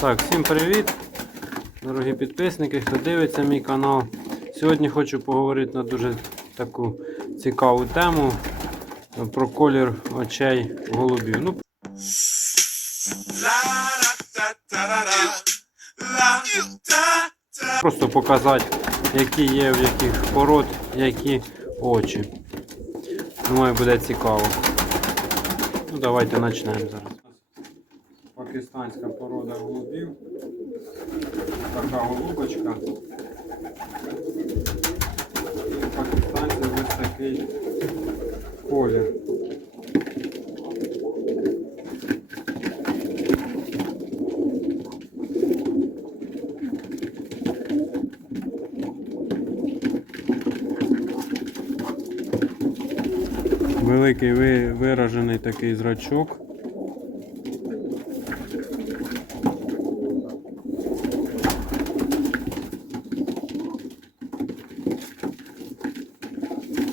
Так, всім привіт, дорогі підписники, хто дивиться мій канал. Сьогодні хочу поговорити на дуже таку цікаву тему про колір очей голубів. Ну, просто показати, які є в яких пород, які очі. Думаю, буде цікаво. Ну, давайте почнемо зараз. Пакистанська порода голубів. Така голубочка. І пакистанці ось такий колір. Великий виражений такий зрачок.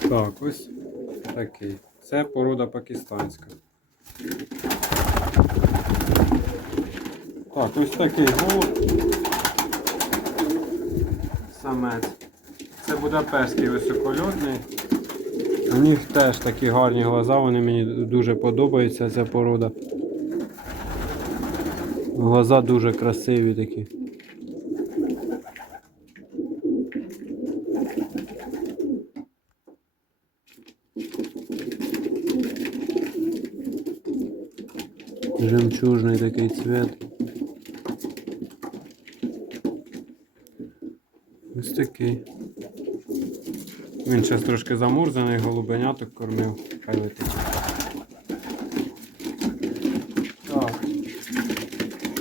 Так, ось такий. Це порода пакистанська. Так, ось такий голуб. Самець. Це Будапештський високольотний. У них теж такі гарні глаза, вони мені дуже подобаються, ця порода. Глаза дуже красиві такі. Жемчужний такий цвет. Ось такий. Він зараз трошки замурзаний, голубеняток кормив, хай летить. Так.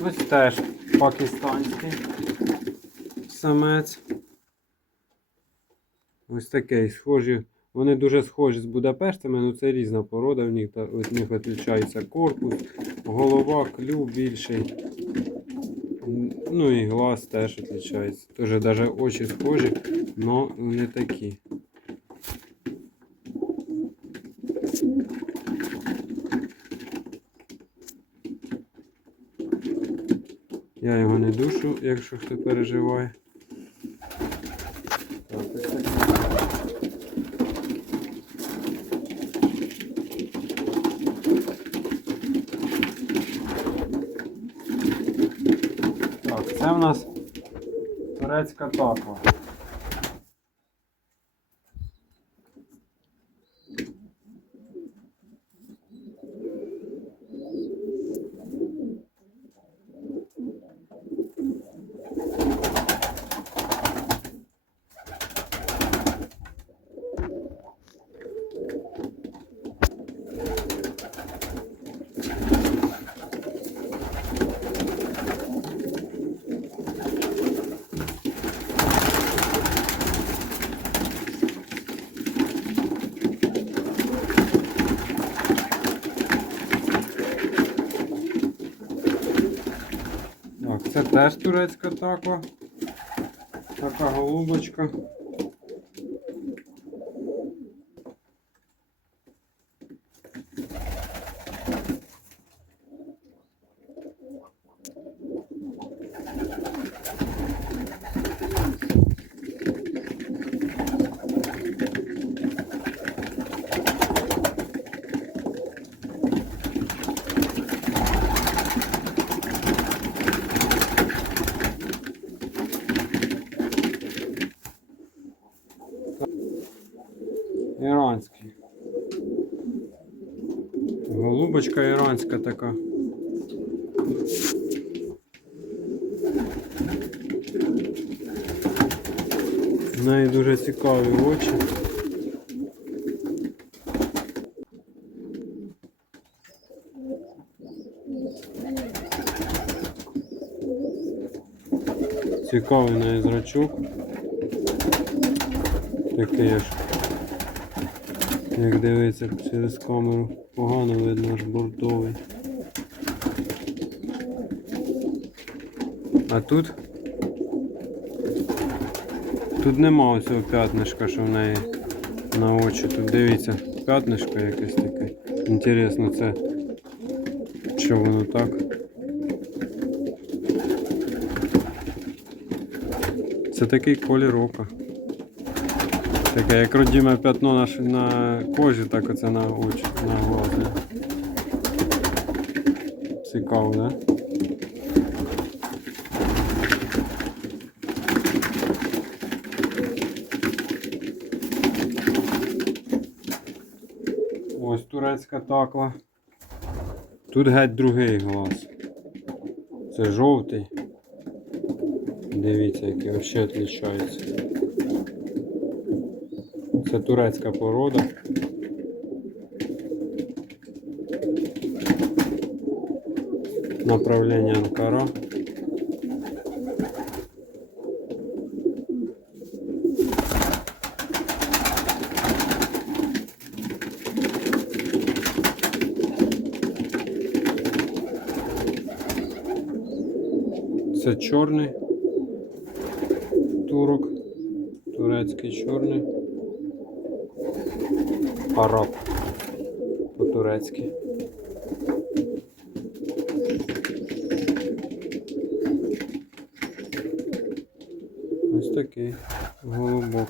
Ось теж пакистанський самець. Ось такий схожі. Вони дуже схожі з Будапештами, але це різна порода, в них, від них відрізняється корпус, голова, клюв більший. Ну і глаз теж відрізняється. Теж навіть очі схожі, але не такі. Я його не душу, якщо хто переживає. Так, це в нас турецька таква. Так, це теж турецька така. Така голубочка. Іранський. Голубочка іранська така. В неї дуже цікаві очі. Цікавий неї зрачок. Такий аж. Як дивиться через камеру, погано видно аж бордовий. А тут Тут нема ось цього п'ятнишка, що в неї на очі. Тут дивіться, п'ятнишко якесь таке. Інтересно, це що воно так? Це такий колір ока. Таке як родіме п'ятно на, на кожі, так оце на очі, на глазі. Цікаво, да? Ось турецька такла. Тут геть другий глаз. Це жовтий. Дивіться, який взагалі відрізняється. Це турецька порода. Направление Анкара. Це чорний турок, турецький чорний. Араб по-турецьки. Ось такий голубок.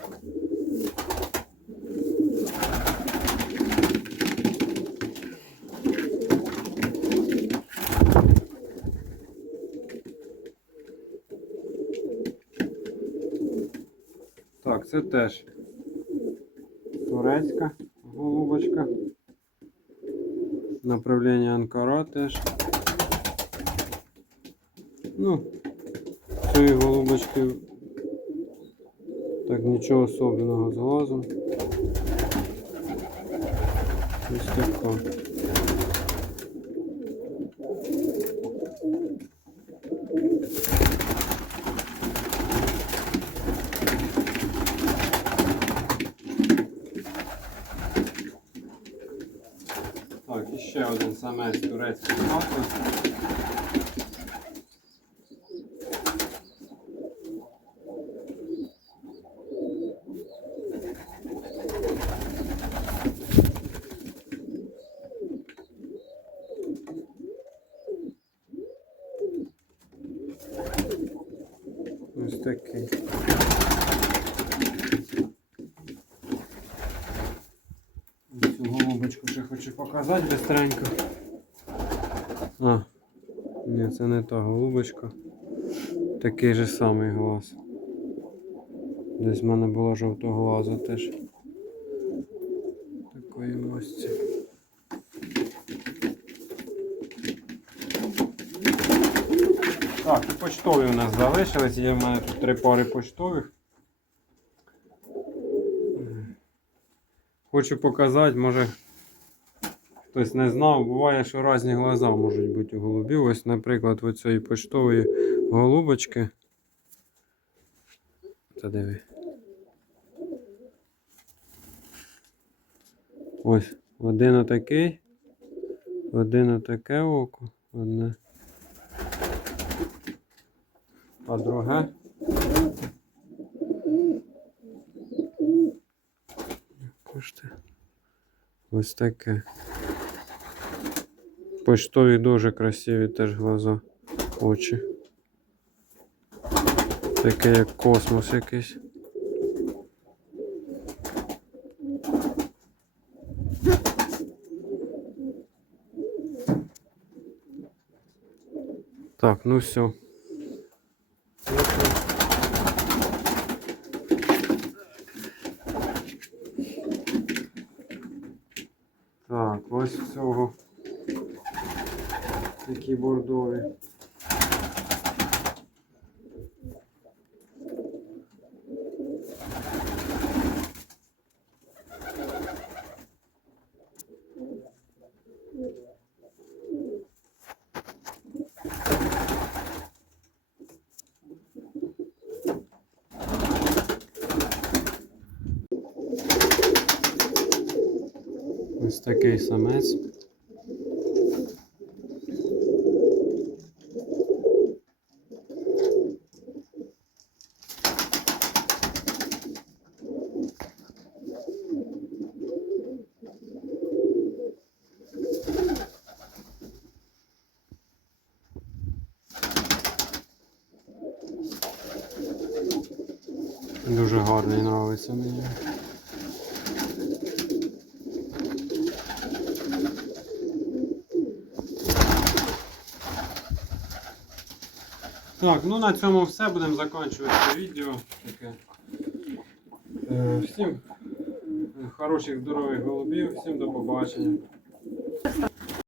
Так, це теж турецька голубочка. Направлення Анкара теж. Ну, цієї голубочки так нічого особливого з глазом. Ось така. Так, і ще один самець турецький хати. Ось такий. Ось Цю голубочку показати быстренько. А, ні, це не та голубочка. Такий же самий глаз. Десь в мене було жовтого глазу теж. Такої мості. Так, і почтові у нас залишились. Є в мене тут три пари почтових. Хочу показати, може хтось не знав, буває, що різні глаза можуть бути у голубів. Ось, наприклад, у цієї почтової голубочки. Та диви. Ось, один отакий, один отаке око, одне. А друге. Ось таке. Почтові дуже красиві теж глаза, очі. Таке як космос якийсь. Так, ну все. Так, ось цього. Такі бордові. Ось такий самець. Дуже гарний, нравиться мені. Так, ну на цьому все. Будемо закінчувати відео. Таке. Е, Всім хороших здорових голубів, всім до побачення.